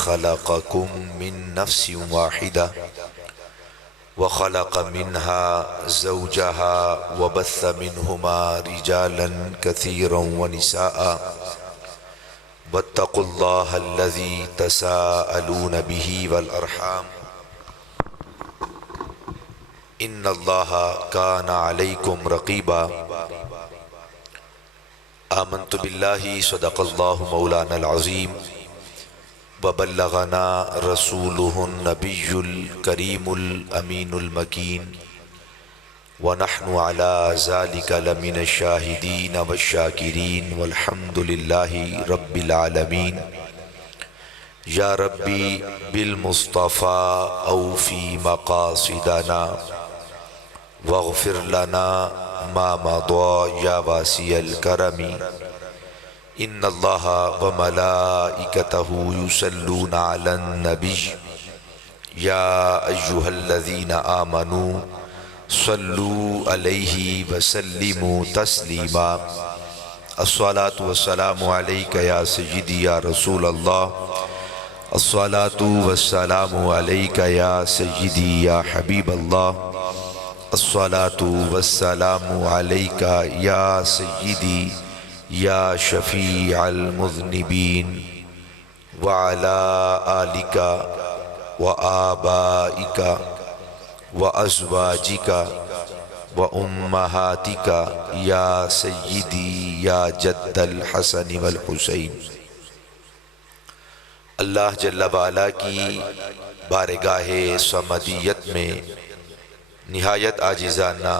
خلقكم من نفس واحدة وخلق منها زوجها وبث منهما رجالا كثيرا ونساء واتقوا الله الذي تساءلون به والأرحام إن الله كان عليكم رقيبا آمنت بالله صدق الله مولانا العظيم وبلغنا رسوله النبي الكريم الأمين المكين ونحن على ذلك لمن الشاهدين والشاكرين والحمد لله رب العالمين يا ربي بالمصطفى أوفي مقاصدنا واغفر لنا ما مضى يا واسع الكرم إن الله وملائكته يصلون على النبي يا أيها الذين آمنوا صلوا عليه وسلموا تسليما الصلاة والسلام عليك يا سيدي يا رسول الله الصلاة والسلام عليك يا سيدي يا حبيب الله الصلاة والسلام عليك يا سيدي يا شفيع المذنبين وعلى آلك وآبائك وأزواجك وأمهاتك يا سيدي يا جد الحسن والحسين۔ اللہ جل وعلا کی بارگاہ صمدیت میں نہایت عاجزانہ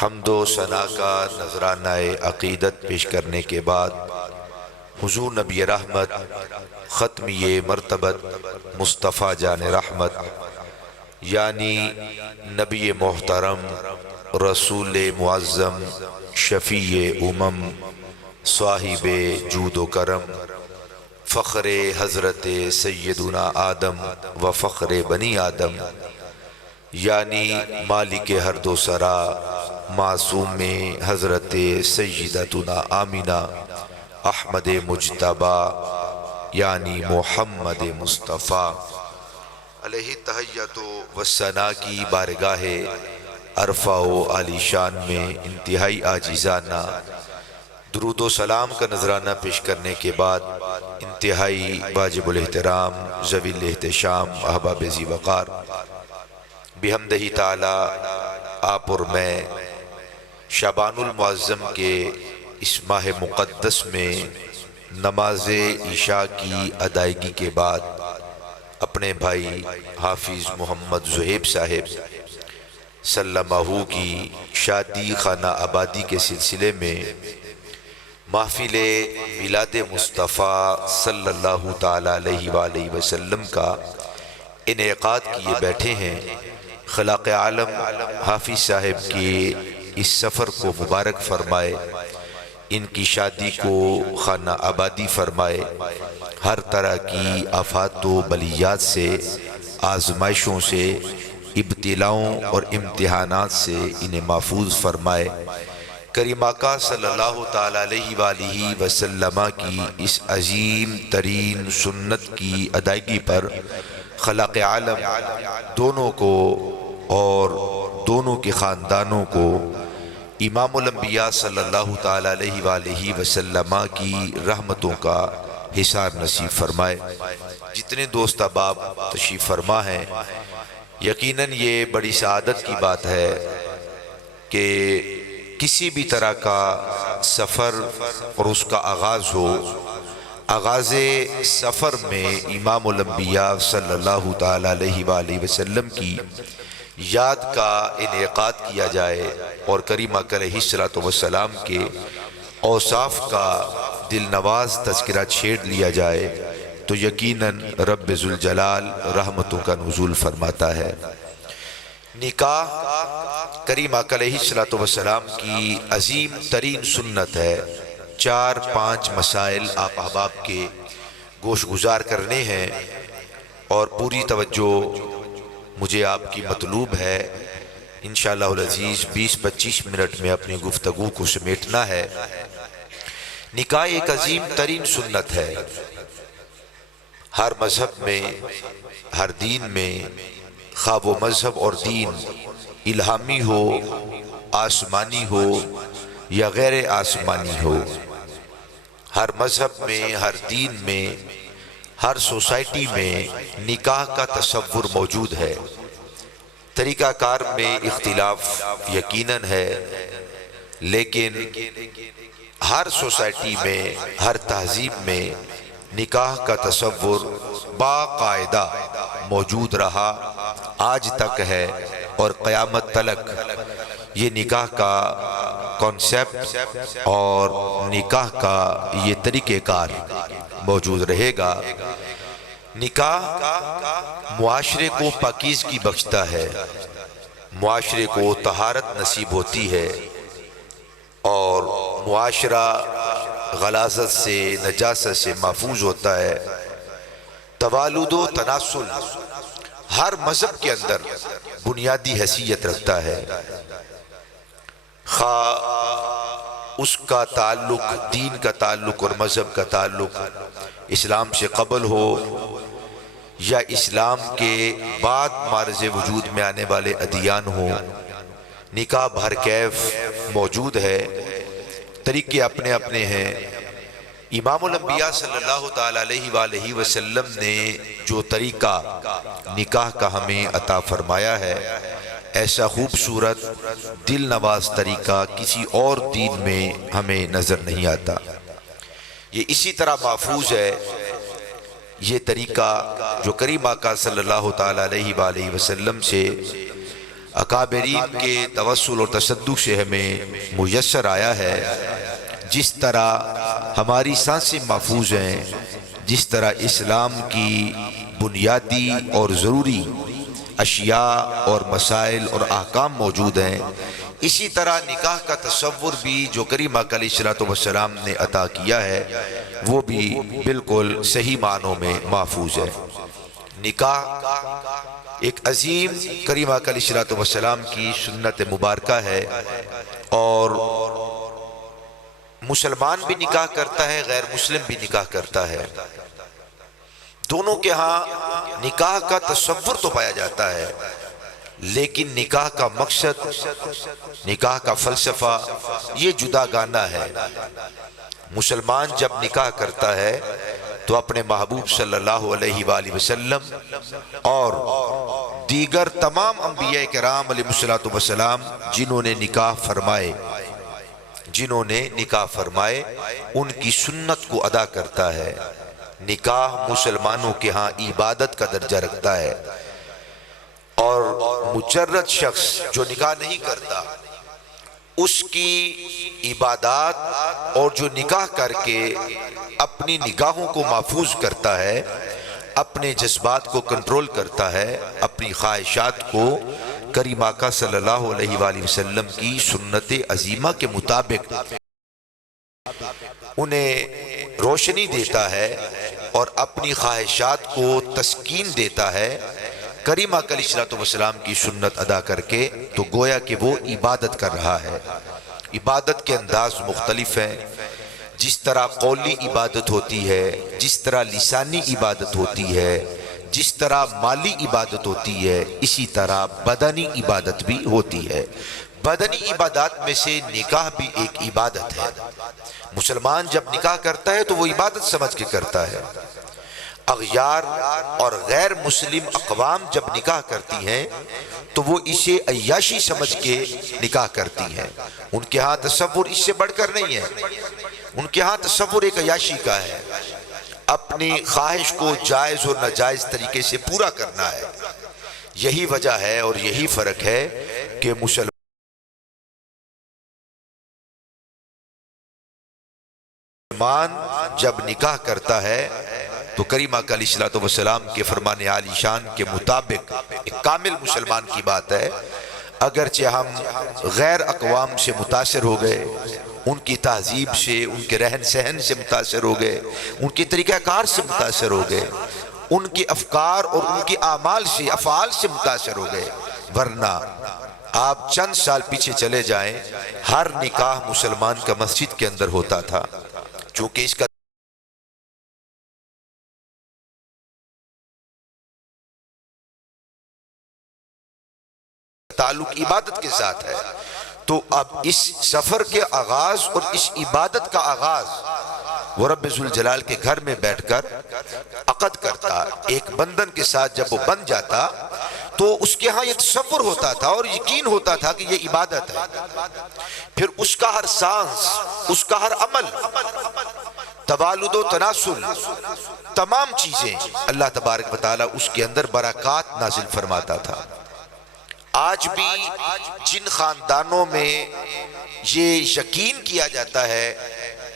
حمد و ثنا کا نذرانہ عقیدت پیش کرنے کے بعد حضور نبی رحمت ختمی مرتبت مصطفیٰ جان رحمت یعنی نبی محترم رسول معظم شفیع امم صاحب جود و کرم فخر حضرت سیدنا آدم و فخر بنی آدم یعنی مالک ہر دو سرا معصوم حضرت سیدتنا آمینہ احمد مجتبی یعنی محمد مصطفیٰ علیہ تحیت و ثنا کی بارگاہ عرفہ و عالی شان میں انتہائی عاجزانہ درود و سلام کا نذرانہ پیش کرنے کے بعد انتہائی واجب الاحترام ذوی الاحتشام احباب ذی وقار بحمدہ تعالی آپ اور میں شعبان المعظم کے اس ماہ مقدس میں نماز عشاء کی ادائیگی کے بعد اپنے بھائی حافظ محمد زہیب صاحب سلمہ کی شادی خانہ آبادی کے سلسلے میں محفل میلاد مصطفیٰ صلی اللہ تعالی علیہ وآلہ وسلم کا انعقاد کیے بیٹھے ہیں۔ خلاق عالم حافظ صاحب کے اس سفر کو مبارک فرمائے، ان کی شادی کو خانہ آبادی فرمائے، ہر طرح کی آفات و بلیات سے، آزمائشوں سے، ابتلاؤں اور امتحانات سے انہیں محفوظ فرمائے۔ کریم آقا صلی اللہ تعالی علیہ وآلہ وسلم کی اس عظیم ترین سنت کی ادائیگی پر خلاق عالم دونوں کو اور دونوں کے خاندانوں کو امام الانبیاء صلی اللہ تعالی علیہ وآلہ وسلم کی رحمتوں کا حصار نصیب فرمائے۔ جتنے دوست احباب تشریف فرما ہیں، یقیناً یہ بڑی سعادت کی بات ہے کہ کسی بھی طرح کا سفر اور اس کا آغاز ہو، آغاز سفر میں امام الانبیاء صلی اللہ تعالی علیہ وآلہ وسلم کی یاد کا انعقاد کیا جائے اور کریم آقا علیہ السلام کے اوصاف کا دل نواز تذکرہ چھیڑ لیا جائے تو یقیناً رب ذوالجلال رحمتوں کا نزول فرماتا ہے۔ نکاح کریم آقا علیہ السلام کی عظیم ترین سنت ہے۔ 4-5 مسائل آپ احباب کے گوش گزار کرنے ہیں اور پوری توجہ مجھے آپ کی مطلوب ہے۔ انشاءاللہ العزیز 20-25 منٹ میں اپنی گفتگو کو سمیٹنا ہے۔ نکاح ایک عظیم ترین سنت ہے ہر مذہب میں، ہر دین میں، خواہ وہ مذہب اور دین الہامی ہو، آسمانی ہو یا غیر آسمانی ہو، ہر مذہب میں، ہر دین میں، ہر سوسائٹی میں نکاح کا تصور موجود ہے۔ طریقہ کار میں اختلاف یقیناً ہے، لیکن ہر سوسائٹی میں، ہر تہذیب میں نکاح کا تصور باقاعدہ موجود رہا، آج تک ہے، اور قیامت تلک یہ نکاح کا کانسیپٹ اور نکاح کا یہ طریقہ کار موجود رہے گا۔ نکاح معاشرے کو پاکیزگی بخشتا ہے، معاشرے کو طہارت نصیب ہوتی ہے، اور معاشرہ غلاظت سے، نجاست سے محفوظ ہوتا ہے۔ توالد و تناسل ہر مذہب کے اندر بنیادی حیثیت رکھتا ہے، خواہ اس کا تعلق، دین کا تعلق اور مذہب کا تعلق اسلام سے قبل ہو یا اسلام کے بعد معرض وجود میں آنے والے ادیان ہوں، نکاح بہرکیف موجود ہے، طریقے اپنے اپنے ہیں۔ امام الانبیاء صلی اللہ تعالیٰ علیہ وآلہ وسلم نے جو طریقہ نکاح کا ہمیں عطا فرمایا ہے، ایسا خوبصورت دل نواز طریقہ کسی اور دین میں ہمیں نظر نہیں آتا۔ یہ اسی طرح محفوظ ہے، یہ طریقہ جو کریم آقا صلی اللہ تعالیٰ علیہ وآلہ وسلم سے اکابرین کے توسل اور تصدق سے ہمیں میسر آیا ہے۔ جس طرح ہماری سانسیں محفوظ ہیں، جس طرح اسلام کی بنیادی اور ضروری اشیاء اور مسائل اور احکام موجود ہیں، اسی طرح نکاح کا تصور بھی جو کریم آقا علیہ السلام نے عطا کیا ہے وہ بھی بالکل صحیح معنوں میں محفوظ ہے۔ نکاح ایک عظیم کریم آقا علیہ السلام کی سنت مبارکہ ہے، اور مسلمان بھی نکاح کرتا ہے، غیر مسلم بھی نکاح کرتا ہے، دونوں کے ہاں نکاح کا تصور تو پایا جاتا ہے، لیکن نکاح کا مقصد، نکاح کا فلسفہ یہ جدا گانا ہے۔ مسلمان جب نکاح کرتا ہے تو اپنے محبوب صلی اللہ علیہ وآلہ وسلم اور دیگر تمام انبیاء کرام علیہ السلام جنہوں نے نکاح فرمائے ان کی سنت کو ادا کرتا ہے۔ نکاح مسلمانوں کے ہاں عبادت کا درجہ رکھتا ہے، اور مجرد شخص جو نکاح نہیں کرتا اس کی عبادات، اور جو نکاح کر کے اپنی نگاہوں کو محفوظ کرتا ہے، اپنے جذبات کو کنٹرول کرتا ہے، اپنی خواہشات کو کریم آقا صلی اللہ علیہ وآلہ وسلم کی سنت عظیمہ کے مطابق انہیں روشنی دیتا ہے اور اپنی خواہشات کو تسکین دیتا ہے کریم آقا علیہ السلام کی سنت ادا کر کے، تو گویا کہ وہ عبادت کر رہا ہے۔ عبادت کے انداز مختلف ہیں، جس طرح قولی عبادت ہوتی ہے، جس طرح لسانی عبادت ہوتی ہے، جس طرح مالی عبادت ہوتی ہے، اسی طرح بدنی عبادت بھی ہوتی ہے۔ بدنی عبادات میں سے نکاح بھی ایک عبادت ہے۔ مسلمان جب نکاح کرتا ہے تو وہ عبادت سمجھ کے کرتا ہے۔ اغیار اور غیر مسلم اقوام جب نکاح کرتی ہیں تو وہ اسے عیاشی سمجھ کے نکاح کرتی ہیں، ان کے ہاں تصور اس سے بڑھ کر نہیں ہے، ان کے ہاں تصور ایک عیاشی کا ہے، اپنی خواہش کو جائز اور ناجائز طریقے سے پورا کرنا ہے۔ یہی وجہ ہے اور یہی فرق ہے کہ مسلمان جب نکاح کرتا ہے تو کریم آقا علیہ السلام کے فرمان عالی شان کے مطابق ایک کامل مسلمان کی بات ہے۔ اگرچہ ہم غیر اقوام سے متاثر ہو گئے، ان کی تہذیب سے، ان کے رہن سہن سے متاثر ہو گئے، ان کی طریقہ کار سے متاثر ہو گئے، ان کے افکار اور ان کے اعمال سے، افعال سے متاثر ہو گئے، ورنہ آپ چند سال پیچھے چلے جائیں، ہر نکاح مسلمان کا مسجد کے اندر ہوتا تھا، چونکہ اس کا تعلق عبادت کے ساتھ ہے۔ تو اب اس سفر کے آغاز اور اس عبادت کا آغاز وہ رب ذوالجلال کے گھر میں بیٹھ کر عقد کرتا، ایک بندھن کے ساتھ جب وہ بن جاتا تو اس کے ہاں یہ تصور ہوتا تھا اور یقین ہوتا تھا کہ یہ عبادت ہے۔ پھر اس کا ہر سانس، اس کا ہر عمل، توالد و تناسل، تمام چیزیں اللہ تبارک و تعالیٰ اس کے اندر برکات نازل فرماتا تھا۔ آج بھی جن خاندانوں میں یہ یقین کیا جاتا ہے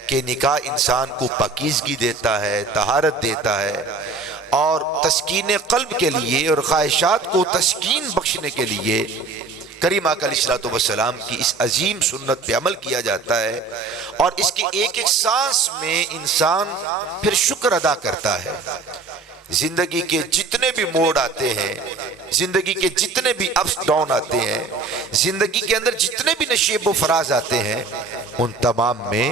کہ نکاح انسان کو پاکیزگی دیتا ہے، طہارت دیتا ہے، اور تسکین قلب کے لیے اور خواہشات کو تسکین بخشنے کے لیے کریم آقا علیہ الصلوۃ والسلام کی اس عظیم سنت پہ عمل کیا جاتا ہے، اور اس کی ایک ایک سانس میں انسان پھر شکر ادا کرتا ہے۔ زندگی کے جتنے بھی موڑ آتے ہیں، زندگی کے جتنے بھی اپس ڈاؤن آتے ہیں، زندگی کے اندر جتنے بھی نشیب و فراز آتے ہیں، ان تمام میں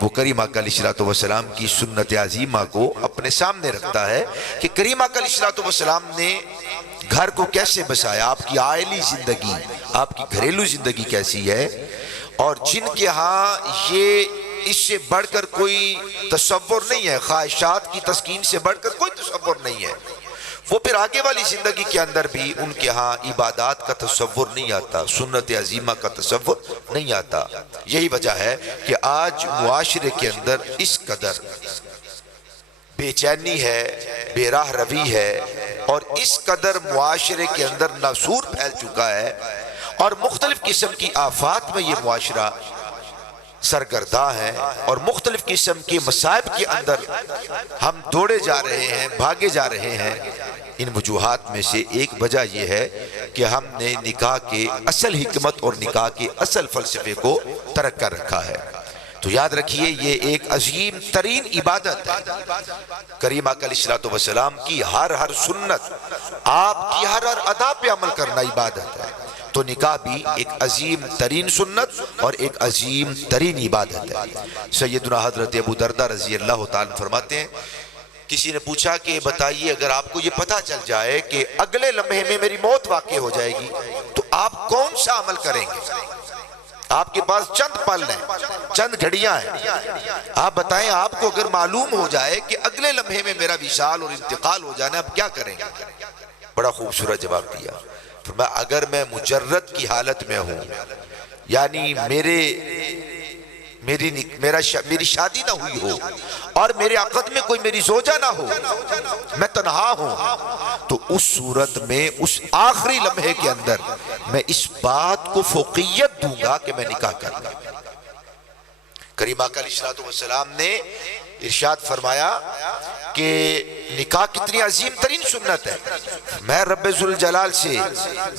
وہ کریم آقا علیہ الصلوۃ والسلام کی سنت عظیمہ کو اپنے سامنے رکھتا ہے کہ کریم آقا علیہ الصلوۃ والسلام نے گھر کو کیسے بسایا، آپ کی عائلی زندگی، آپ کی گھریلو زندگی کیسی ہے، اور جن کے ہاں یہ اس سے بڑھ کر کوئی تصور نہیں ہے، خواہشات کی تسکین سے بڑھ کر کوئی تصور نہیں ہے، وہ پھر آگے والی زندگی کے اندر بھی ان کے ہاں عبادات کا تصور نہیں آتا، سنت عظیمہ کا تصور نہیں آتا۔ یہی وجہ ہے کہ آج معاشرے کے اندر اس قدر بے چینی ہے، بے راہ روی ہے، اور اس قدر معاشرے کے اندر ناسور پھیل چکا ہے، اور مختلف قسم کی آفات میں یہ معاشرہ سرگرداں ہے، اور مختلف قسم کے مصائب کے اندر ہم دوڑے جا رہے ہیں، بھاگے جا رہے ہیں۔ ان وجوہات میں سے ایک وجہ یہ ہے کہ ہم نے نکاح کے اصل حکمت اور نکاح کے اصل فلسفے کو ترک کر رکھا ہے۔ تو یاد رکھیے یہ ایک عظیم ترین عبادت ہے۔ کریم آقا علیہ الصلوۃ والسلام کی ہر سنت، آپ کی ہر ادا پہ عمل کرنا عبادت ہے۔ تو نکاح بھی ایک عظیم ترین سنت اور ایک عظیم ترین عبادت ہے۔ سیدنا حضرت ابو دردہ رضی اللہ تعالیٰ فرماتے ہیں، کسی نے پوچھا کہ بتائیے اگر آپ کو یہ پتا چل جائے کہ اگلے لمحے میں میری موت واقع ہو جائے گی تو آپ کون سا عمل کریں گے؟ آپ کے پاس چند پل ہیں، چند گھڑیاں ہیں، آپ بتائیں آپ کو اگر معلوم ہو جائے کہ اگلے لمحے میں میرا وصال اور انتقال ہو جانا ہے، آپ کیا کریں گے؟ بڑا خوبصورت جواب دیا، فرمایا اگر میں مجرد کی حالت میں ہوں، یعنی میری شادی نہ ہوئی ہو اور میرے عقد میں کوئی میری زوجہ نہ ہو، میں تنہا ہوں، تو اس صورت میں اس آخری لمحے کے اندر میں اس بات کو فوقیت دوں گا کہ میں نکاح کروں۔ کریم آقا علیہ الصلوۃ والسلام نے ارشاد فرمایا کہ نکاح کتنی عظیم ترین سنت ہے۔ میں رب ذوالجلال سے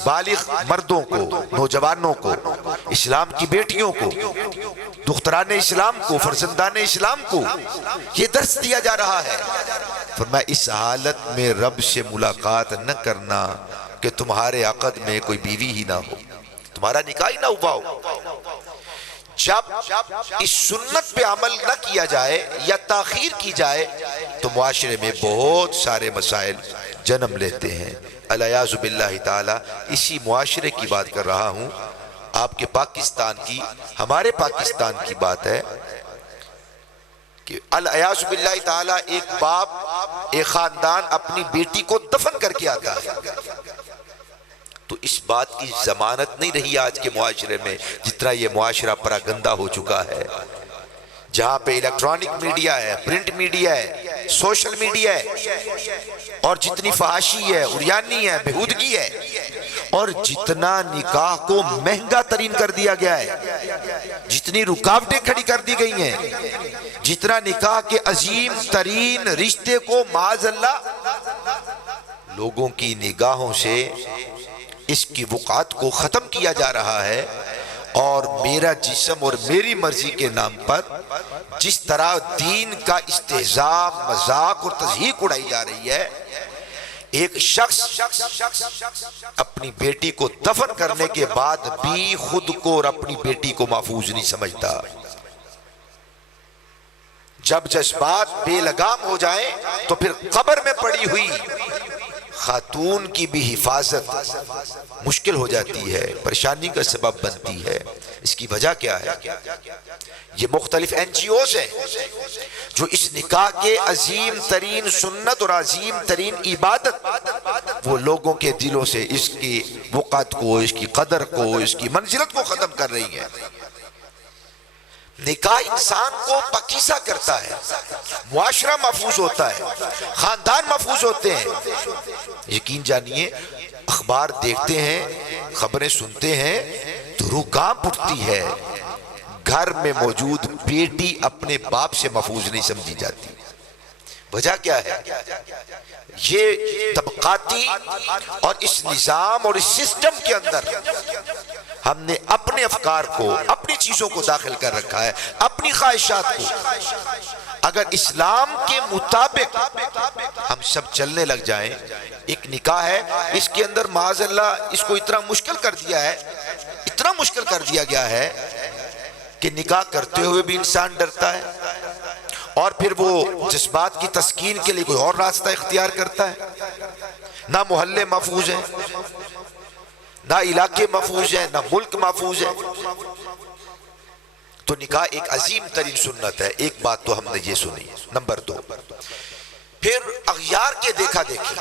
بالغ مردوں کو، نوجوانوں کو، اسلام کی بیٹیوں کو، دختران اسلام کو، فرزندان اسلام کو یہ درس دیا جا رہا ہے، فرمایا اس حالت میں رب سے ملاقات نہ کرنا کہ تمہارے عقد میں کوئی بیوی ہی نہ ہو، تمہارا نکاح ہی نہ ہوا ہو۔ جب اس سنت پہ عمل نہ کیا جائے یا تاخیر کی جائے تو معاشرے میں بہت سارے مسائل جنم لیتے ہیں۔ الیاذ باللہ تعالی اسی معاشرے کی بات کر رہا ہوں، آپ کے پاکستان کی، ہمارے پاکستان کی بات ہے کہ الیاذ باللہ تعالی ایک باپ، ایک خاندان اپنی بیٹی کو دفن کر کے آتا ہے، تو اس بات کی ضمانت نہیں رہی آج کے معاشرے میں، جتنا یہ معاشرہ پراگندہ ہو چکا ہے، جہاں پہ الیکٹرانک میڈیا ہے، پرنٹ میڈیا ہے، سوشل میڈیا ہے، اور جتنی فحاشی ہے، عریانی ہے، بہودگی ہے، اور جتنا نکاح کو مہنگا ترین کر دیا گیا ہے، جتنی رکاوٹیں کھڑی کر دی گئی ہیں، جتنا نکاح کے عظیم ترین رشتے کو معاذ اللہ لوگوں کی نگاہوں سے اس کی وقعت کو ختم کیا جا رہا ہے، اور میرا جسم اور میری مرضی کے نام پر جس طرح دین کا استہزاء، مذاق اور تضحیک اڑائی جا رہی ہے، ایک شخص اپنی بیٹی کو دفن کرنے کے بعد بھی خود کو اور اپنی بیٹی کو محفوظ نہیں سمجھتا۔ جب جذبات بے لگام ہو جائیں تو پھر قبر میں پڑی ہوئی خاتون کی بھی حفاظت مشکل ہو جاتی ہے، پریشانی کا سبب بنتی ہے۔ اس کی وجہ کیا ہے؟ یہ مختلف NGOs ہیں جو اس نکاح کے عظیم ترین سنت اور عظیم ترین عبادت وہ لوگوں کے دلوں سے اس کی وقت کو، اس کی قدر کو، اس کی منزلت کو ختم کر رہی ہیں۔ نکاح انسان کو پاکیزہ کرتا ہے، معاشرہ محفوظ ہوتا ہے، خاندان محفوظ ہوتے ہیں۔ یقین جانیے، اخبار دیکھتے ہیں، خبریں سنتے ہیں تو روح کانپ اٹھتی ہے۔ گھر میں موجود بیٹی اپنے باپ سے محفوظ نہیں سمجھی جاتی۔ وجہ کیا ہے؟ یہ طبقاتی اور اس نظام اور اس سسٹم کے اندر ہم نے اپنے افکار کو، اپنی چیزوں کو داخل کر رکھا ہے، اپنی خواہشات کو۔ اگر اسلام کے مطابق ہم سب چلنے لگ جائیں، ایک نکاح ہے، اس کے اندر معاذ اللہ اس کو اتنا مشکل کر دیا ہے، اتنا مشکل کر دیا گیا ہے کہ نکاح کرتے ہوئے بھی انسان ڈرتا ہے، اور پھر وہ جذبات کی تسکین کے لیے کوئی اور راستہ اختیار کرتا ہے۔ نہ محلے محفوظ ہیں، نہ علاقے محفوظ ہیں، نہ ملک محفوظ ہے۔ تو نکاح ایک عظیم ترین سنت ہے۔ ایک بات تو ہم نے یہ سنی۔ نمبر 2، پھر اغیار کے دیکھا دیکھی،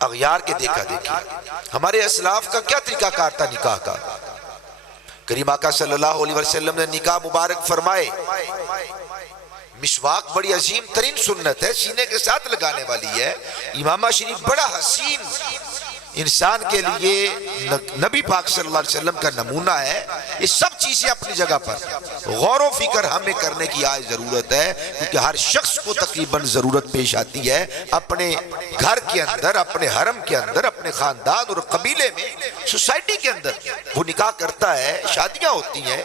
اغیار کے دیکھا دیکھی۔ ہمارے اسلاف کا کیا طریقہ کار تھا نکاح کا؟ کریم آقا صلی اللہ علیہ وسلم نے نکاح مبارک فرمائے۔ مسواک بڑی عظیم ترین سنت ہے، سینے کے ساتھ لگانے والی ہے۔ امامہ شریف بڑا حسین انسان کے لیے نبی پاک صلی اللہ علیہ وسلم کا نمونہ ہے۔ یہ سب چیزیں اپنی جگہ پر غور و فکر ہمیں کرنے کی آج ضرورت ہے، کیونکہ ہر شخص کو تقریباً ضرورت پیش آتی ہے اپنے گھر کے اندر، اپنے حرم کے اندر، اپنے خاندان اور قبیلے میں، سوسائٹی کے اندر وہ نکاح کرتا ہے، شادیاں ہوتی ہیں،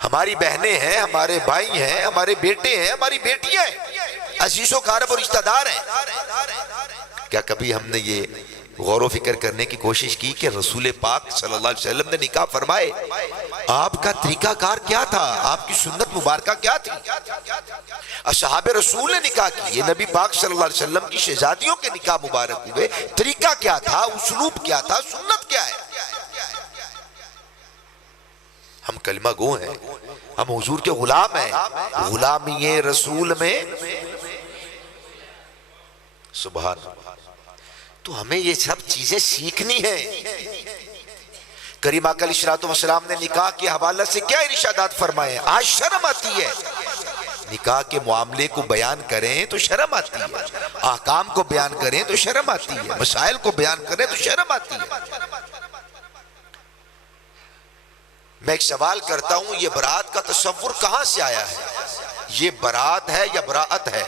ہماری بہنیں ہیں، ہمارے بھائی ہیں، ہمارے بیٹے ہیں، ہماری بیٹیاں ہیں، عزیز و اقارب اور رشتہ دار ہیں۔ کیا کبھی ہم نے یہ غور و فکر کرنے کی کوشش کی کہ رسول پاک صلی اللہ علیہ وسلم نے نکاح فرمائے، آپ کا طریقہ کار کیا تھا؟ آپ کی سنت مبارکہ کیا تھی؟ اصحاب رسول نے نکاح کی، یہ نبی پاک صلی اللہ علیہ وسلم کی شہزادیوں کے نکاح مبارک ہوئے، طریقہ کیا تھا؟ اسلوب کیا تھا؟ سنت کیا ہے؟ ہم کلمہ گو ہیں، ہم حضور کے غلام ہیں، غلامی رسول میں سبحان اللہ۔ تو ہمیں یہ سب چیزیں سیکھنی ہیں۔ کریم آقا علیہ السلام نے نکاح کے حوالے سے کیا ارشادات فرمائے؟ آج شرم آتی ہے، نکاح کے معاملے کو بیان کریں تو شرم آتی ہے، احکام کو بیان کریں تو شرم آتی ہے، مسائل کو بیان کریں تو شرم آتی ہے۔ میں ایک سوال کرتا ہوں، یہ برات کا تصور کہاں سے آیا ہے؟ یہ برات ہے یا براعت ہے؟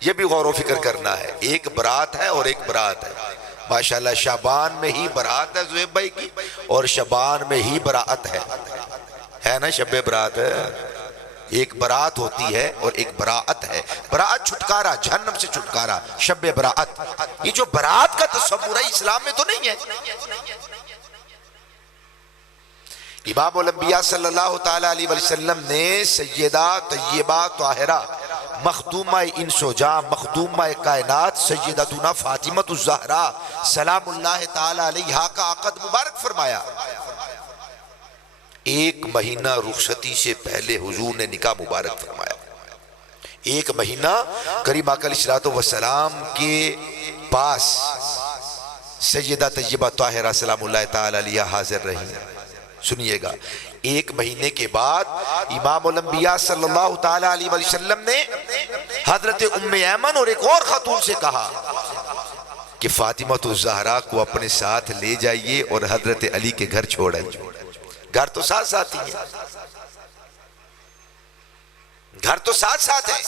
یہ بھی غور و فکر کرنا ہے۔ ایک برات ہے اور ایک برات ہے۔ ماشاءاللہ شعبان میں ہی برات ہے زہیب بھائی کی، اور شعبان میں ہی براعت ہے نا، شب برات ہے۔ ایک برات ہوتی ہے اور ایک براعت ہے۔ براعت چھٹکارا، جہنم سے چھٹکارا، شب براعت۔ یہ جو برات کا تصور ہے اسلام میں تو نہیں ہے۔ امام الانبیاء صلی اللہ تعالیٰ علیہ وسلم نے سیدہ طیبہ طاہرہ مخدومہ انس و جاں، مخدومہ کائنات سیدتنا فاطمۃ الزہراء سلام اللہ تعالیٰ علیہا کا عقد مبارک فرمایا۔ ایک مہینہ رخصتی سے پہلے حضور نے نکاح مبارک فرمایا۔ ایک مہینہ کریم آقا علیہ السلام کے پاس سیدہ طیبہ طاہرہ سلام اللہ تعالیٰ علیہا حاضر رہی۔ سنیے گا، ایک مہینے کے بعد امام الانبیاء صلی اللہ تعالیٰ علیہ وسلم نے حضرت ام ایمن اور ایک اور خاتون سے کہا کہ فاطمۃ الزہراء کو اپنے ساتھ لے جائیے اور حضرت علی کے گھر چھوڑ آئیے۔ گھر تو ساتھ ساتھ ہی ہے، گھر تو ساتھ ساتھ ہے،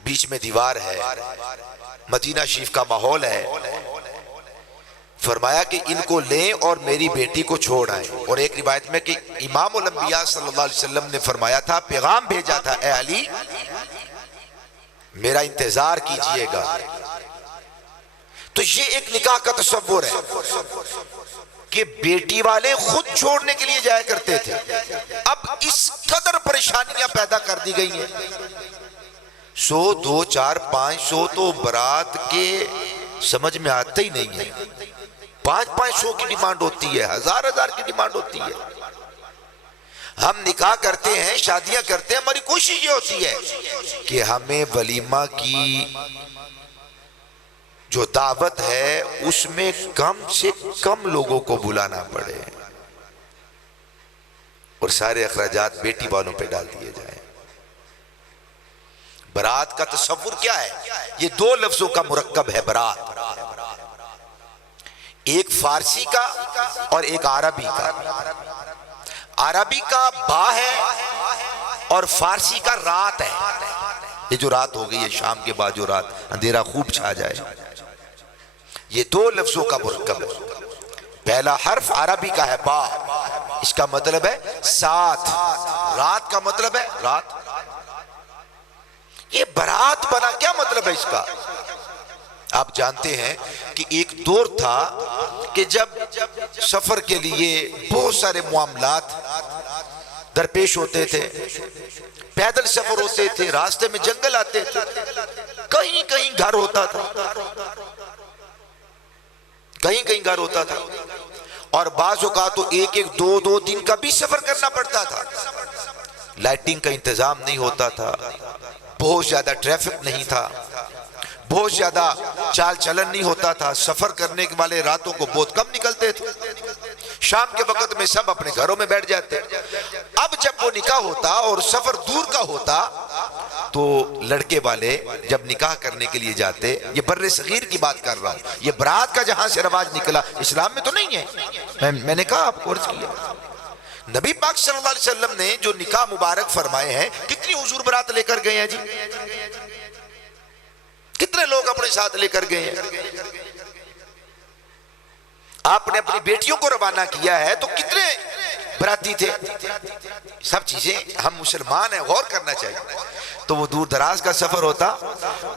بیچ میں دیوار ہے، مدینہ شریف کا ماحول ہے۔ فرمایا کہ ان کو لیں اور میری بیٹی کو چھوڑ آئیں۔ اور ایک روایت میں کہ امام الانبیاء صلی اللہ علیہ وسلم نے فرمایا تھا، پیغام بھیجا تھا، اے علی میرا انتظار کیجئے گا۔ تو یہ ایک نکاح کا تصور ہے کہ بیٹی والے خود چھوڑنے کے لیے جایا کرتے تھے، اب اس قدر پریشانیاں پیدا کر دی گئی ہیں۔ 100 2 4 500 تو برات کے سمجھ میں آتا ہی نہیں ہے. 500 کی ڈیمانڈ ہوتی ہے, 1000 کی ڈیمانڈ ہوتی ہے. ہم نکاح کرتے ہیں, شادیاں کرتے ہیں, ہماری کوشش یہ ہوتی ہے کہ ہمیں ولیمہ کی جو دعوت ہے اس میں کم سے کم لوگوں کو بلانا پڑے اور سارے اخراجات بیٹی والوں پہ ڈال دیے جائیں. برات کا تصور کیا ہے؟ یہ 2 لفظوں کا مرکب ہے برات, ایک فارسی کا اور ایک عربی کا. عربی کا با ہے اور فارسی کا رات ہے. یہ جو رات ہو گئی ہے, شام کے بعد جو رات اندھیرا خوب چھا جائے, یہ 2 لفظوں کا مرکب ہے. پہلا حرف عربی کا ہے با, اس کا مطلب ہے ساتھ. رات کا مطلب ہے رات. یہ برات بنا, کیا مطلب ہے اس کا؟ آپ جانتے ہیں کہ ایک دور تھا کہ جب سفر کے لیے بہت سارے معاملات درپیش ہوتے تھے, پیدل سفر ہوتے تھے, راستے میں جنگل آتے تھے, کہیں کہیں گھر ہوتا تھا, کہیں کہیں گھر ہوتا تھا, اور بعض اوقات تو 1-2 دن کا بھی سفر کرنا پڑتا تھا. لائٹنگ کا انتظام نہیں ہوتا تھا, بہت زیادہ ٹریفک نہیں تھا, بہت زیادہ چال چلن نہیں ہوتا تھا. سفر کرنے والے راتوں کو بہت کم نکلتے تھے, شام کے وقت میں سب اپنے گھروں میں بیٹھ جاتے. اب جب وہ نکاح ہوتا اور سفر دور کا ہوتا تو لڑکے والے جب نکاح کرنے کے لیے جاتے, یہ بر صغیر کی بات کر رہا ہوں, یہ برات کا جہاں سے رواج نکلا اسلام میں تو نہیں ہے. میں نے کہا آپ کو عرض کیا, نبی پاک صلی اللہ علیہ وسلم نے جو نکاح مبارک فرمائے ہیں, کتنی حضور برات لے کر گئے ہیں جی, کتنے لوگ اپنے ساتھ لے کر گئے ہیں. آپ نے اپنی بیٹیوں کو روانہ کیا ہے تو کتنے براتی تھے. سب چیزیں ہم مسلمان ہیں, غور کرنا چاہیے. تو وہ دور دراز کا سفر ہوتا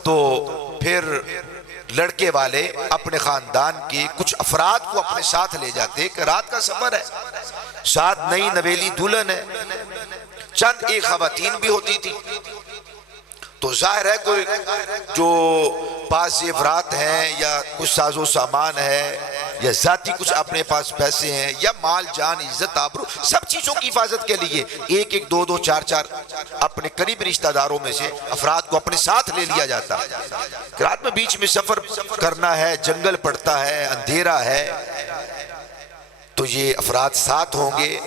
تو پھر لڑکے والے اپنے خاندان کے کچھ افراد کو اپنے ساتھ لے جاتے کہ رات کا سفر ہے, ساتھ نئی نویلی دلہن ہے, چند ایک خواتین بھی ہوتی تھی. تو ظاہر ہے کوئی جو پاس زیورات ہیں یا کچھ ساز و سامان ہے یا ذاتی کچھ اپنے پاس پیسے ہیں یا مال جان عزت آبرو, سب چیزوں کی حفاظت کے لیے 1-2 4 اپنے قریب رشتہ داروں میں سے افراد کو اپنے ساتھ لے لیا جاتا. رات میں بیچ میں سفر کرنا ہے, جنگل پڑتا ہے, اندھیرا ہے, تو یہ افراد ساتھ ہوں گے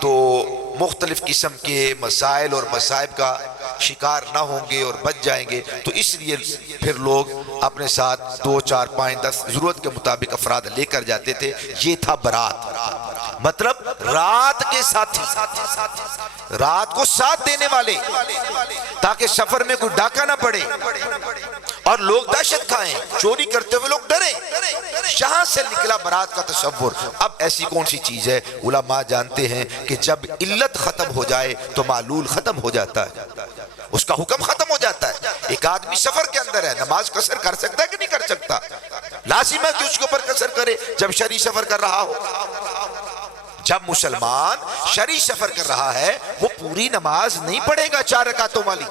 تو مختلف قسم کے مسائل اور مصائب کا شکار نہ ہوں گے اور بچ جائیں گے. تو اس لیے پھر لوگ اپنے ساتھ 2 4 5 10 ضرورت کے مطابق افراد لے کر جاتے تھے. یہ تھا برات, مطلب رات کے ساتھی, رات کو ساتھ دینے والے, تاکہ سفر میں کوئی ڈاکہ نہ پڑے اور لوگ دہشت کھائیں, چوری کرتے ہوئے لوگ ڈریں. یہاں سے نکلا برات کا تصور. اب ایسی کون سی چیز ہے؟ علماء جانتے ہیں کہ جب علت ختم ہو جائے تو معلول ختم ہو جاتا ہے, اس کا حکم ختم ہو جاتا ہے. ایک آدمی سفر کے اندر ہے, نماز قصر کر سکتا ہے کہ نہیں کر سکتا؟ لازم ہے کہ اس کے اوپر قصر کرے جب شرعی سفر کر رہا ہو. جب مسلمان شرعی سفر کر رہا ہے وہ پوری نماز نہیں پڑھے گا 4 رکعتوں والی,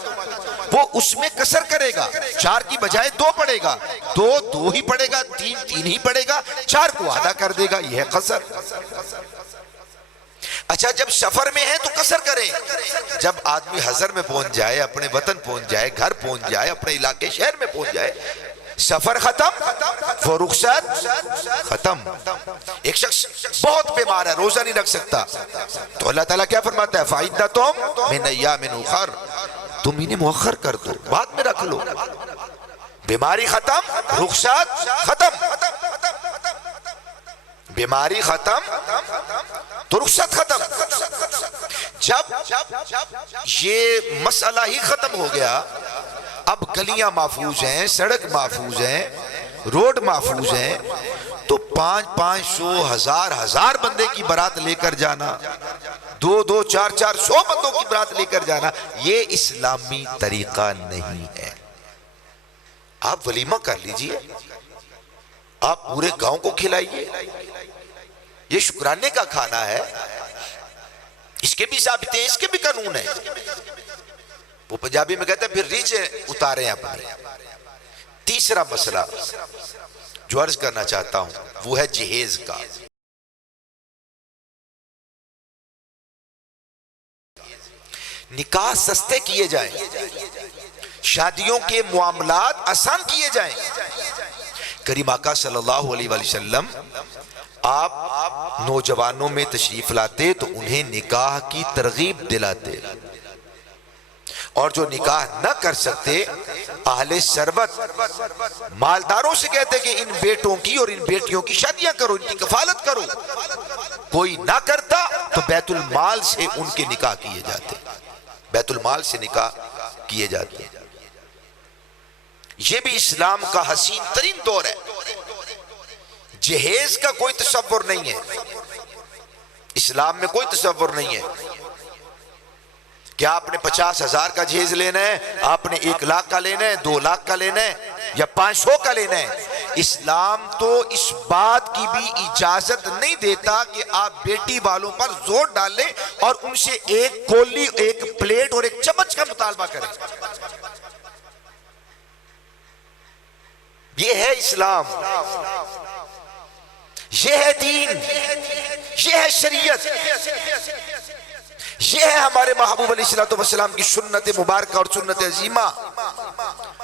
وہ اس میں قصر کرے گا. 4 کی بجائے 2 پڑھے گا, 2 ہی پڑھے گا, 3 ہی پڑھے گا, 4 کو آدھا کر دے گا. یہ ہے قصر. اچھا, جب سفر میں ہے تو قصر کرے. جب آدمی حضر میں پہنچ جائے, اپنے وطن پہنچ جائے, گھر پہنچ جائے, اپنے علاقے شہر میں پہنچ جائے, سفر ختم, وہ رخصت ختم. ایک شخص بہت بیمار ہے, روزہ نہیں رکھ سکتا, تو اللہ تعالیٰ کیا فرماتا ہے؟ فَعِدَّتُم مِّنْ أَيَّامٍ أُخَرَ, تم انہیں مؤخر کر دو, بعد میں رکھ لو. بیماری ختم, رخصت ختم. بیماری ختم تو رخصت ختم. جب یہ مسئلہ ہی ختم ہو گیا, اب گلیاں محفوظ ہیں, سڑک محفوظ ہیں, روڈ محفوظ ہیں, تو 500 1000 بندے کی برات لے کر جانا, 2 400 بندوں کی برات لے کر جانا, یہ اسلامی طریقہ نہیں ہے. آپ ولیمہ کر لیجئے, آپ پورے گاؤں کو کھلائیے, یہ شکرانے کا کھانا ہے, اس کے بھی ضابطے ہیں, اس کے بھی قانون ہیں. وہ پنجابی میں کہتے ہیں پھر ریچھیں اتاریں اپنے۔ تیسرا مسئلہ جو عرض کرنا چاہتا ہوں وہ ہے جہیز کا۔ نکاح سستے کیے جائیں، شادیوں کے معاملات آسان کیے جائیں۔ کریم آقا صلی اللہ علیہ وآلہ وسلم آپ نوجوانوں میں تشریف لاتے تو انہیں نکاح کی ترغیب دلاتے، اور جو نکاح نہ کر سکتے اہل ثروت مالداروں سے کہتے کہ ان بیٹوں کی اور ان بیٹیوں کی شادیاں کرو، ان کی کفالت کرو۔ کوئی نہ کرتا تو بیت المال سے ان کے نکاح کیے جاتے، بیت المال سے نکاح کیے جاتے۔ یہ بھی اسلام کا حسین ترین دور ہے۔ جہیز کا کوئی تصور نہیں ہے، اسلام میں کوئی تصور نہیں ہے کہ آپ نے 50,000 کا جہیز لینا ہے، آپ نے 1 لاکھ کا لینا ہے، 2 لاکھ کا لینا ہے یا 500 کا لینا ہے۔ اسلام تو اس بات کی بھی اجازت نہیں دیتا کہ آپ بیٹی والوں پر زور ڈالیں اور ان سے ایک کولی، ایک پلیٹ اور ایک چمچ کا مطالبہ کریں۔ یہ ہے اسلام، یہ ہے دین، یہ ہے شریعت، یہ ہے ہمارے محبوب علیہ السلام کی سنت مبارکہ اور سنت عظیمہ۔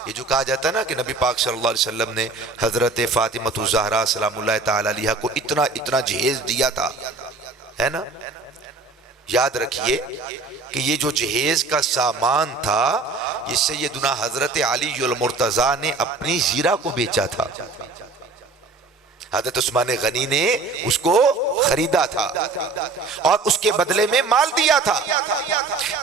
یہ جو کہا جاتا ہے نا کہ نبی پاک صلی اللہ علیہ وسلم نے حضرت فاطمہ الزہرا سلام اللہ تعالی علیہ کو اتنا جہیز دیا تھا، ہے نا؟ یاد رکھیے کہ یہ جو جہیز کا سامان تھا یہ سیدنا حضرت علی المرتضیٰ نے اپنی زیرہ کو بیچا تھا، حضرت عثمان غنی نے اس کو خریدا تھا اور اس کے بدلے میں مال دیا تھا۔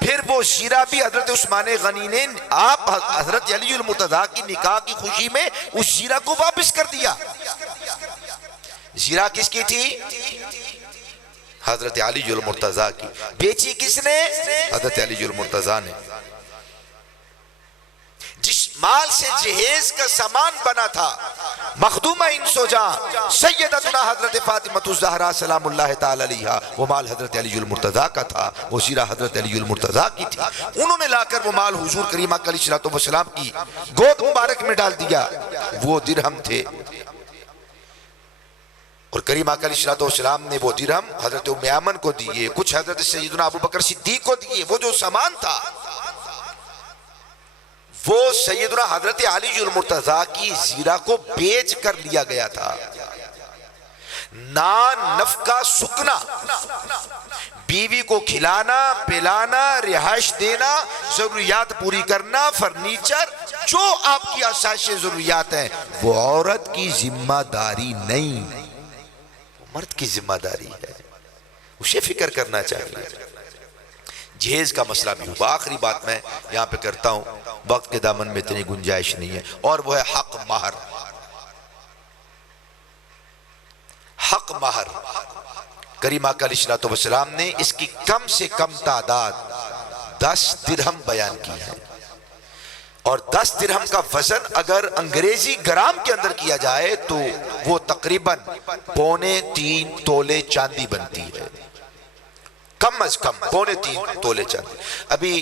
پھر وہ زیرہ بھی حضرت عثمان غنی نے آپ حضرت علی المرتضیٰ کی نکاح کی خوشی میں اس زیرہ کو واپس کر دیا۔ زیرہ کس کی تھی؟ حضرت علی المرتضیٰ کی۔ بیچی کس نے؟ حضرت علی المرتضیٰ نے۔ جس مال سے جہیز کا سامان بنا تھا، مخدومہ انسو جاں سیدتنا حضرت فاطمہ الزہرا سلام اللہ تعالی علیہ، وہ مال حضرت علی المرتضیٰ کا تھا، وہ زیرہ حضرت علی المرتضیٰ کی تھی۔ انہوں نے لا کر وہ مال حضور کریم علیہ السلام کی گود مبارک میں ڈال دیا، وہ درہم تھے، اور کریم آقا علیہ السلام نے وہ درہم حضرت ام ایمن کو دیے، کچھ حضرت سیدنا ابو بکر صدیق کو دیے۔ وہ جو سامان تھا وہ سیدنا حضرت علی المرتضیٰ کی زیرہ کو بیچ کر لیا گیا تھا۔ نان نفقہ سکنا، بیوی کو کھلانا پلانا، رہائش دینا، ضروریات پوری کرنا، فرنیچر، جو آپ کی آسائش ضروریات ہیں، وہ عورت کی ذمہ داری نہیں، مرد کی ذمہ داری ہے، اسے فکر کرنا چاہیے۔ جہیز کا مسئلہ بھی ہوا۔ آخری بات میں یہاں پہ کرتا ہوں، وقت کے دامن میں اتنی گنجائش نہیں ہے، اور وہ ہے حق مہر۔ حق مہر کریم آقا علیہ السلام نے اس کی کم سے کم تعداد 10 درہم بیان کی ہے، اور 10 درہم کا وزن اگر انگریزی گرام کے اندر کیا جائے تو وہ تقریباً 3.25 تولے چاندی بنتی ہے، کم از کم 3.25 تولے چاندی۔ ابھی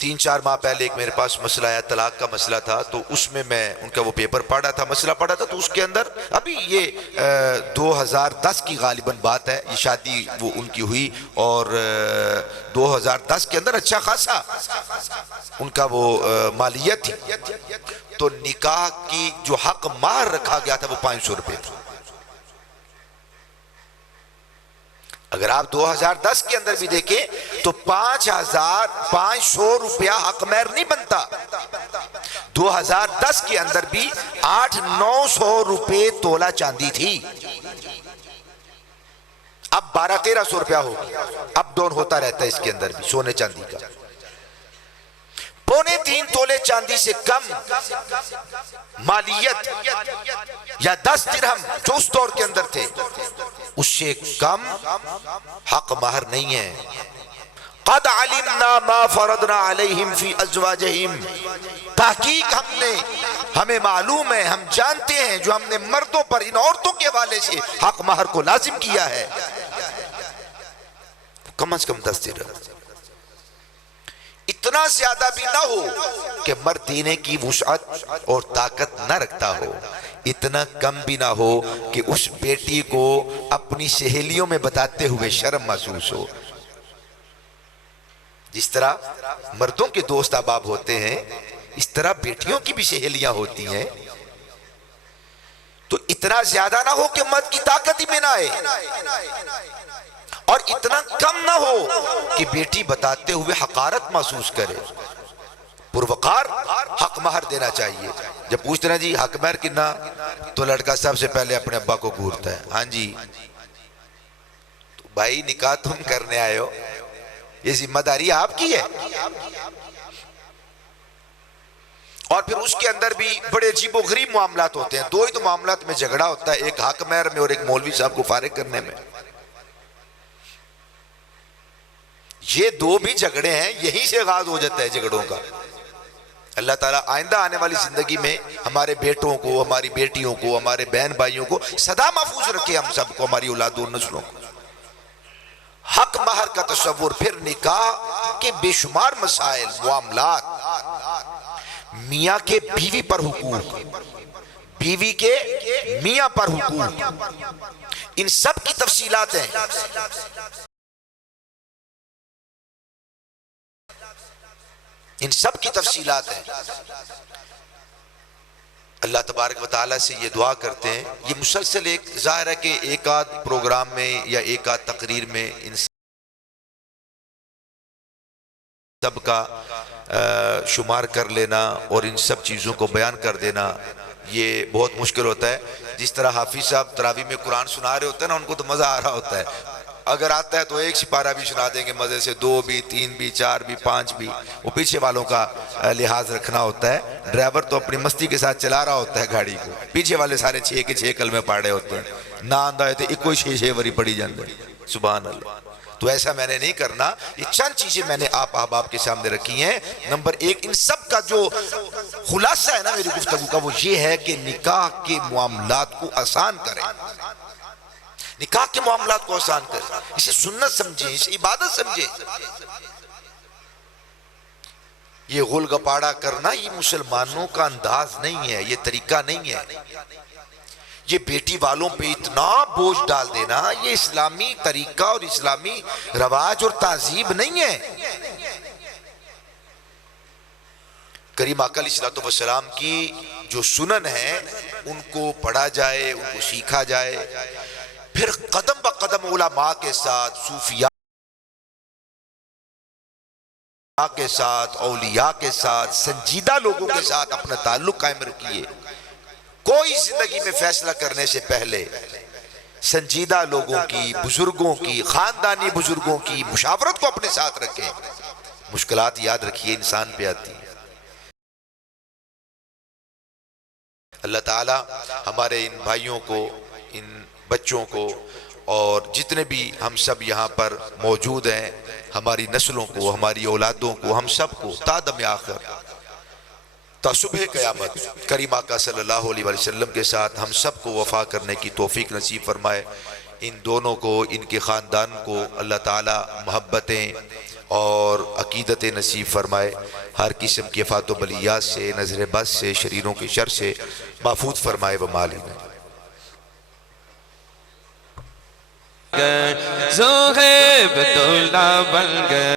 3-4 ماہ پہلے ایک میرے پاس مسئلہ آیا، طلاق کا مسئلہ تھا، تو اس میں ان کا وہ پیپر پڑھا تھا، مسئلہ پڑھا تھا، تو اس کے اندر ابھی یہ 2010 کی غالباً بات ہے، یہ شادی وہ ان کی ہوئی، اور 2010 کے اندر اچھا خاصا ان کا وہ مالیت تھی، تو نکاح کی جو حق مہر رکھا گیا تھا وہ 500 روپے تھا۔ اگر آپ 2010 کے اندر بھی دیکھیں تو 5,500 روپیہ حق مہر نہیں بنتا، 2010 کے اندر بھی 800-900 روپے تولہ چاندی تھی، اب 1200-1300 روپیہ ہوگی، اب ڈاؤن ہوتا رہتا ہے اس کے اندر بھی سونے چاندی کا۔ 3.25 تولے چاندی سے کم مالیت یا 10 درہم جو اس دور کے اندر تھے، اس سے کم حق مہر نہیں ہے۔ قد علمنا ما فرضنا علیہم فی ازواجہم، تحقیق ہمیں معلوم ہے، ہم جانتے ہیں جو ہم نے مردوں پر ان عورتوں کے حوالے سے حق مہر کو لازم کیا ہے، کم از کم 10 درہم۔ اتنا زیادہ بھی نہ ہو کہ مرد دینے کی وسعت اور طاقت نہ رکھتا ہو، اتنا کم بھی نہ ہو کہ اس بیٹی کو اپنی سہیلیوں میں بتاتے ہوئے شرم محسوس ہو۔ جس طرح مردوں کے دوست احباب ہوتے ہیں، اس طرح بیٹیوں کی بھی سہیلیاں ہوتی ہیں۔ تو اتنا زیادہ نہ ہو کہ مرد کی طاقت ہی میں نہ آئے، اور اتنا کم نہ ہو کہ بیٹی بتاتے ہوئے حقارت محسوس کرے۔ پروقار حق مہر دینا چاہیے۔ جب پوچھتے نا جی حق مہر کتنا، تو لڑکا سب سے پہلے اپنے ابا کو گھورتا ہے، ہاں جی تو بھائی نکاح تم کرنے آئے ہو، یہ ذمہ داری آپ کی ہے۔ اور پھر اس کے اندر بھی بڑے عجیب و غریب معاملات ہوتے ہیں۔ دو ہی تو معاملات میں جھگڑا ہوتا ہے، ایک حق مہر میں اور ایک مولوی صاحب کو فارغ کرنے میں۔ یہ دو بھی جھگڑے ہیں، یہیں سے آغاز ہو جاتا ہے جھگڑوں کا۔ اللہ تعالیٰ آئندہ آنے والی زندگی میں ہمارے بیٹوں کو، ہماری بیٹیوں کو، ہمارے بہن بھائیوں کو سدا محفوظ رکھے، ہم سب کو، ہماری اولاد و نسلوں کو۔ حق مہر کا تصور، پھر نکاح کے بے شمار مسائل، معاملات، میاں کے بیوی پر حقوق، بیوی کے میاں پر حقوق، ان سب کی تفصیلات ہیں۔ ان سب کی تفصیلات ہیں۔ اللہ تبارک و تعالیٰ سے یہ دعا کرتے ہیں، یہ مسلسل ایک ظاہر ہے کہ ایک آدھ پروگرام میں یا ایک آدھ تقریر میں ان سب کا شمار کر لینا اور ان سب چیزوں کو بیان کر دینا یہ بہت مشکل ہوتا ہے۔ جس طرح حافظ صاحب تراویح میں قرآن سنا رہے ہوتے ہیں نا، ان کو تو مزہ آ رہا ہوتا ہے، اگر آتا ہے تو ایک سپارہ بھی سنا دیں گے مزے سے، 2 بھی، 3 بھی، 4 بھی، 5 بھی۔ وہ پیچھے والوں کا لحاظ رکھنا ہوتا ہے۔ ڈرائیور تو اپنی مستی کے ساتھ چلا رہا ہوتا ہے گاڑی کو، پیچھے والے سارے 6 کے 6 کلمے پاڑے ہوتے ہیں، نہ آندہ ہے تو ایک کوئی 6 وری پڑی جاندے۔ سبحان اللہ۔ تو ایسا میں نے نہیں کرنا۔ یہ چند چیزیں میں نے آپ احباب کے سامنے رکھی ہیں۔ نمبر 1، ان سب کا جو خلاصہ ہے نا میری گفتگو کا، وہ یہ ہے کہ نکاح کے معاملات کو آسان کریں، نکاح کے معاملات کو آسان کریں، اسے سنت سمجھیں، اسے عبادت سمجھیں۔ یہ غل گپاڑا کرنا یہ مسلمانوں کا انداز نہیں ہے، یہ طریقہ نہیں ہے۔ یہ بیٹی والوں پہ اتنا بوجھ ڈال دینا یہ اسلامی طریقہ اور اسلامی رواج اور تہذیب نہیں ہے۔ کریم آقا علیہ السلام کی جو سنن ہیں ان کو پڑھا جائے، ان کو سیکھا جائے، پھر قدم بہ قدم علماء کے ساتھ، صوفیاء کے ساتھ، اولیاء کے ساتھ، سنجیدہ لوگوں کے ساتھ اپنا تعلق قائم رکھیے۔ کوئی زندگی میں فیصلہ کرنے سے پہلے سنجیدہ لوگوں کی، بزرگوں کی، خاندانی بزرگوں کی مشاورت کو اپنے ساتھ رکھیں۔ مشکلات یاد رکھیے انسان پہ آتی ہیں۔ اللہ تعالی ہمارے ان بھائیوں کو، ان بچوں کو، اور جتنے بھی ہم سب یہاں پر موجود ہیں، ہماری نسلوں کو، ہماری اولادوں کو، ہم سب کو تا دم آخر، تا صبح قیامت کریم آقا صلی اللہ علیہ وسلم کے ساتھ ہم سب کو وفا کرنے کی توفیق نصیب فرمائے۔ ان دونوں کو، ان کے خاندان کو اللہ تعالی محبتیں اور عقیدت نصیب فرمائے، ہر قسم کی آفات و بلیات سے، نظر بد سے، شریروں کے شر سے محفوظ فرمائے۔ ومالی میں زہیب دولہ بن گئے۔